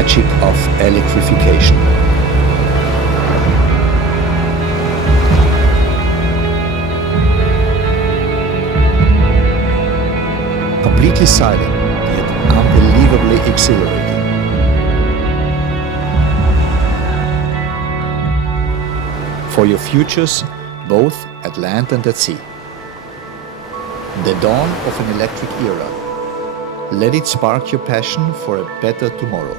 magic of electrification. Completely silent, yet unbelievably exhilarating. For your futures, both at land and at sea. The dawn of an electric era. Let it spark your passion for a better tomorrow.